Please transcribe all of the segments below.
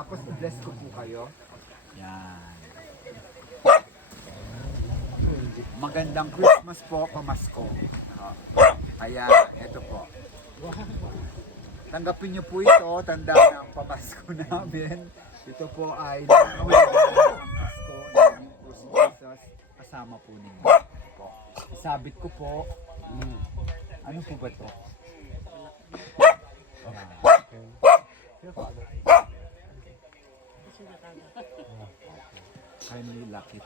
Tapos i-bless ko po kayo. Yan. Magandang Christmas po, pamasko. Kaya, ito po. Tanggapin niyo po ito, tanda ng pamasko namin. Ito po ay nangyayari ang Pasko ng Jesus kasama po ninyo. Po. Isabit ko po. Ano po ba ito? Kindly lock it,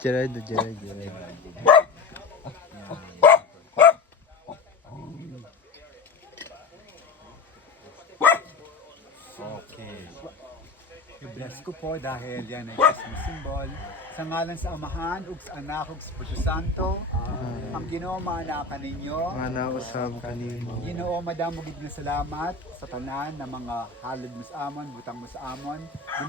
Gerard. Okay. I-bless ko po dahil yan ay Christmas symbol. Sa ngalan sa Amahan, ug sa Anak, ug sa Espiritu Santo, ang Ginoo maanakan ninyo. Mana usab kanimo. Ginoo madamog gid nga salamat sa tanan ng mga halad mo sa amon, butang mo sa amon.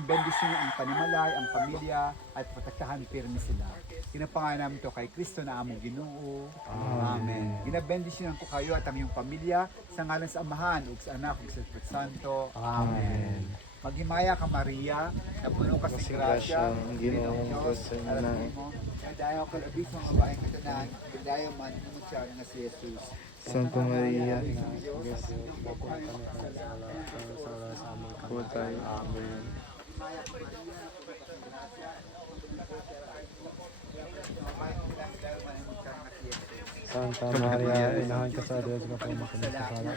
Bendisyon ang panimalay, ang pamilya at protektahan pirmi sila. Kinapangalan namin to kay Kristo na among Ginoo. Amen. Ginabendisyon ko kayo at ang iyong pamilya sa ngalan sa Amahan, ug sa Anak, ug sa Espiritu Santo. Amen. Maghimaya ka Maria, na puno ka sa grasya, ang Ginoong Diyos sa inyo na. Dayo ka labis mga babaeng katanan, dayo man mo siya nga si Jesus. Santa Maria, po tayo. Amen. Santa Maria, inahan ka sa Diyos na po makinig sa sala,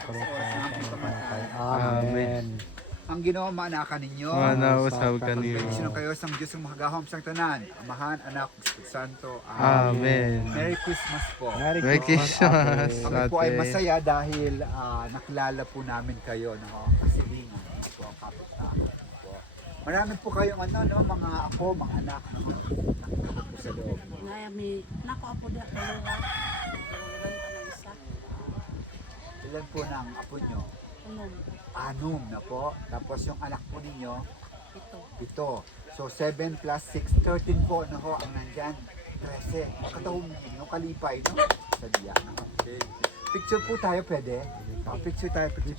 Amen. Ang Ginoo maanakan ninyo. Mana usab kanimo. Bendisyon kayo sa Diyos ang mahagahom sa tanan, Amahan, Anak, ug Espiritu Santo. Amen. Merry Christmas po. Merry Christmas, Kami po ay ate. masaya dahil nakilala po namin kayo no, kasilingan po, kapitbahay po. Marami po kayong mga ako, mga anak no, nakikita po sa loob. Ngaya mi nako apo dia dalawa. Dalawa pa na isa. Ilan po ng apo nyo? Unom. 6 na po. Tapos yung anak po ninyo, Ito. 7. So 7 plus 6, 13 po no ho ang nandyan. 13. Makatawag no, kalipay no? Sa diya. Okay. Picture po tayo pwede? Picture tayo. Picture.